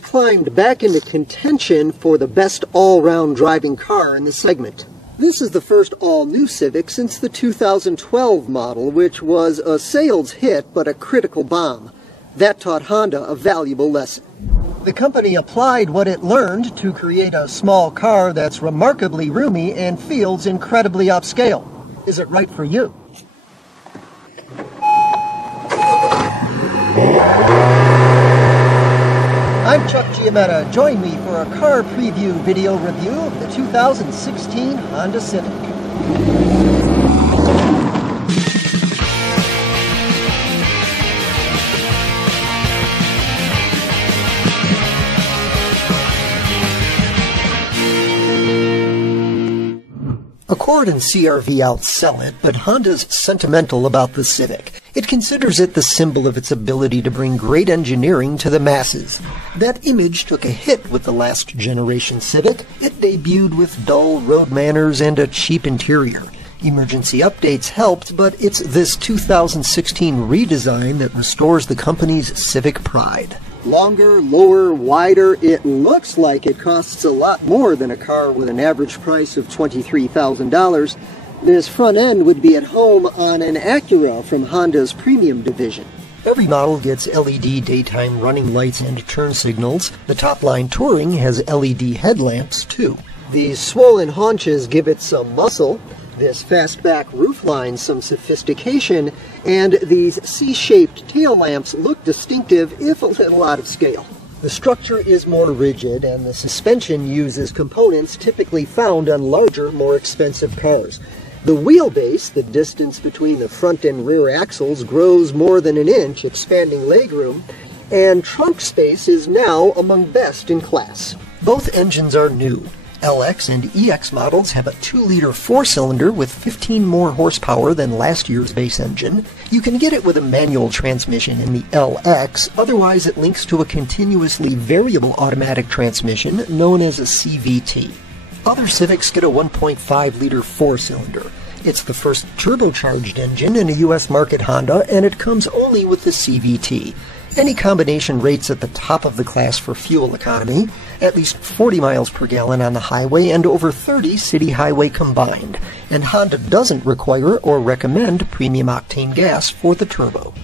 Climbed back into contention for the best all-round driving car in the segment. This is the first all-new Civic since the 2012 model, which was a sales hit but a critical bomb. That taught Honda a valuable lesson. The company applied what it learned to create a small car that's remarkably roomy and feels incredibly upscale. Is it right for you? I'm Chuck Giametta. Join me for a car preview video review of the 2016 Honda Civic. Accord and CR-V outsell it, but Honda's sentimental about the Civic. It considers it the symbol of its ability to bring great engineering to the masses. That image took a hit with the last generation Civic. It debuted with dull road manners and a cheap interior. Emergency updates helped, but it's this 2016 redesign that restores the company's Civic pride. Longer, lower, wider, it looks like it costs a lot more than a car with an average price of $23,000. This front end would be at home on an Acura from Honda's premium division. Every model gets LED daytime running lights and turn signals. The top line Touring has LED headlamps too. These swollen haunches give it some muscle, this fastback roofline some sophistication, and these C-shaped tail lamps look distinctive if a little out of scale. The structure is more rigid and the suspension uses components typically found on larger, more expensive cars. The wheelbase, the distance between the front and rear axles, grows more than an inch, expanding legroom, and trunk space is now among best in class. Both engines are new. LX and EX models have a 2-liter 4-cylinder with 15 more horsepower than last year's base engine. You can get it with a manual transmission in the LX, otherwise it links to a continuously variable automatic transmission known as a CVT. Other Civics get a 1.5-liter 4-cylinder. It's the first turbocharged engine in a U.S. market Honda, and it comes only with the CVT. Any combination rates at the top of the class for fuel economy, at least 40 miles per gallon on the highway and over 30 city highway combined. And Honda doesn't require or recommend premium octane gas for the turbo.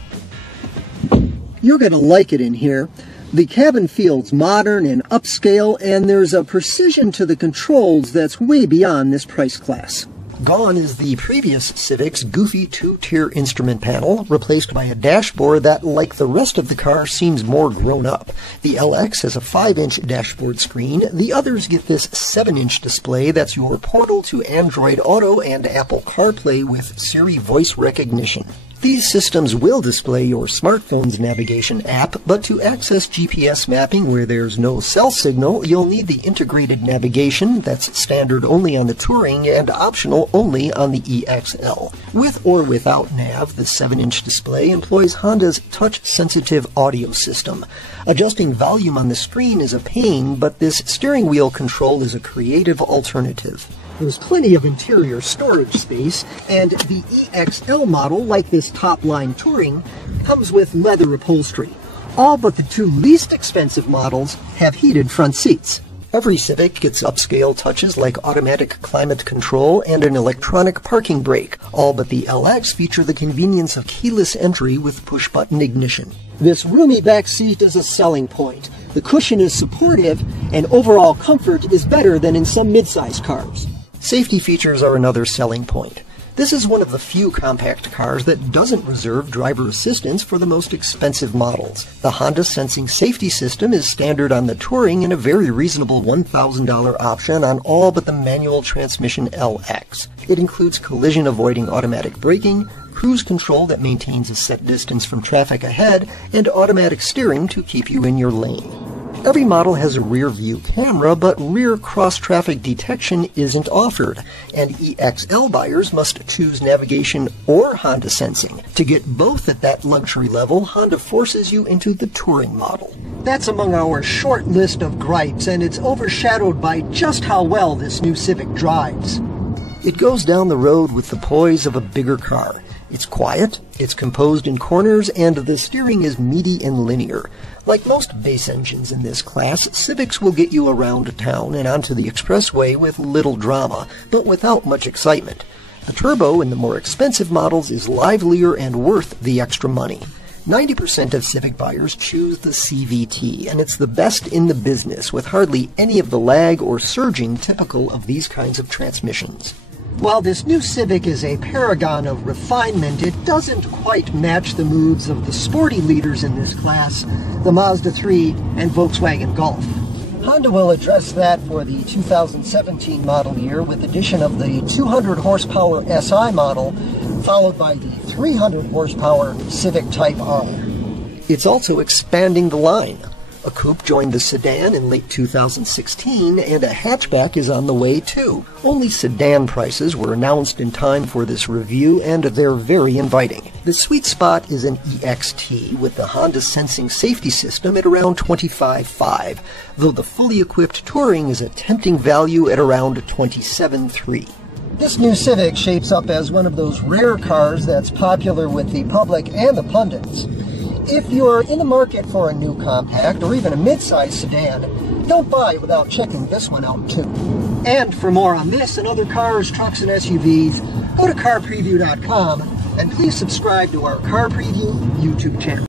You're going to like it in here. The cabin feels modern and upscale, and there's a precision to the controls that's way beyond this price class. Gone is the previous Civic's goofy 2-tier instrument panel, replaced by a dashboard that, like the rest of the car, seems more grown up. The LX has a 5-inch dashboard screen. The others get this 7-inch display that's your portal to Android Auto and Apple CarPlay with Siri voice recognition. These systems will display your smartphone's navigation app, but to access GPS mapping where there's no cell signal, you'll need the integrated navigation that's standard only on the Touring and optional only on the EXL. With or without nav, the 7-inch display employs Honda's touch-sensitive audio system. Adjusting volume on the screen is a pain, but this steering wheel control is a creative alternative. There's plenty of interior storage space, and the EXL model, like this top-line Touring, comes with leather upholstery. All but the 2 least expensive models have heated front seats. Every Civic gets upscale touches like automatic climate control and an electronic parking brake. All but the LX feature the convenience of keyless entry with push-button ignition. This roomy back seat is a selling point. The cushion is supportive, and overall comfort is better than in some midsize cars. Safety features are another selling point. This is one of the few compact cars that doesn't reserve driver assistance for the most expensive models. The Honda Sensing Safety System is standard on the Touring and a very reasonable $1,000 option on all but the manual transmission LX. It includes collision-avoiding automatic braking, cruise control that maintains a set distance from traffic ahead, and automatic steering to keep you in your lane. Every model has a rear view camera, but rear cross-traffic detection isn't offered, and EXL buyers must choose navigation or Honda Sensing. To get both at that luxury level, Honda forces you into the Touring model. That's among our short list of gripes, and it's overshadowed by just how well this new Civic drives. It goes down the road with the poise of a bigger car. It's quiet, it's composed in corners, and the steering is meaty and linear. Like most base engines in this class, Civics will get you around town and onto the expressway with little drama, but without much excitement. The turbo in the more expensive models is livelier and worth the extra money. 90% of Civic buyers choose the CVT, and it's the best in the business, with hardly any of the lag or surging typical of these kinds of transmissions. While this new Civic is a paragon of refinement, it doesn't quite match the moves of the sporty leaders in this class, the Mazda 3 and Volkswagen Golf. Honda will address that for the 2017 model year with addition of the 200 horsepower SI model, followed by the 300 horsepower Civic Type R. It's also expanding the line. A coupe joined the sedan in late 2016, and a hatchback is on the way too. Only sedan prices were announced in time for this review, and they're very inviting. The sweet spot is an EXT with the Honda Sensing safety system at around $25,500, though the fully equipped Touring is a tempting value at around $27,300. This new Civic shapes up as one of those rare cars that's popular with the public and the pundits. If you're in the market for a new compact or even a mid-size sedan, don't buy without checking this one out too. And for more on this and other cars, trucks, and SUVs, go to carpreview.com and please subscribe to our Car Preview YouTube channel.